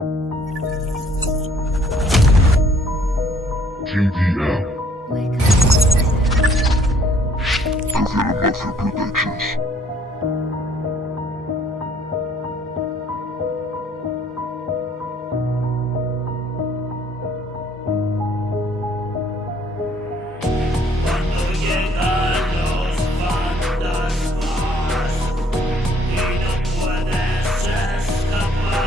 JDM. CafialamafiaProd Productions. Cuando llegan los fantasmas y no puedes escapar,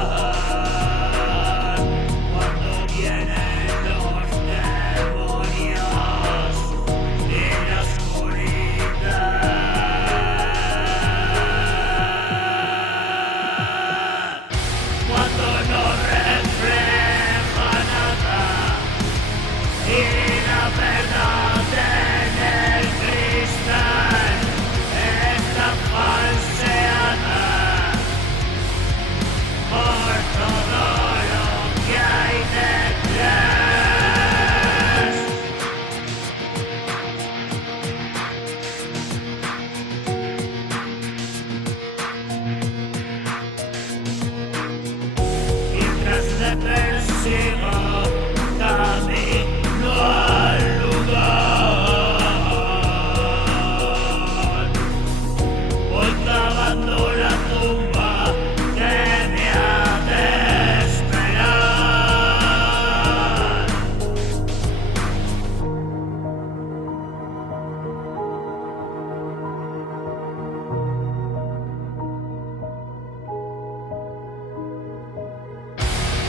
cuando vienen los demonios y la oscuridad, cuando no refleja nada y la verdad en el cristal está falseada por todo lo que hay detrás. Mientras te persigo, camino al lugar, voy cavando la tumba que me ha de esperar.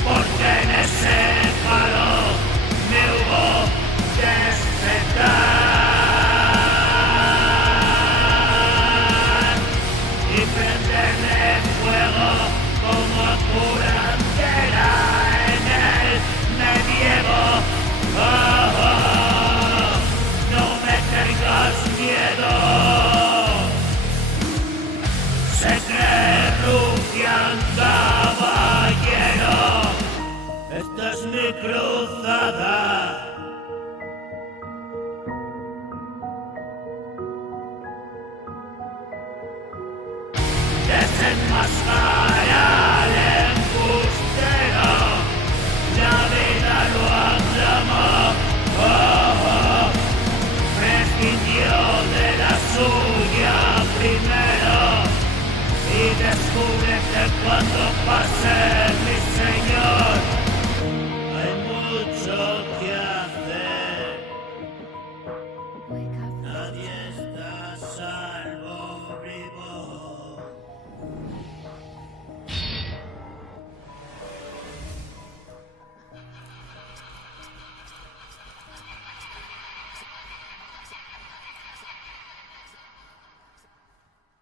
Porque en ese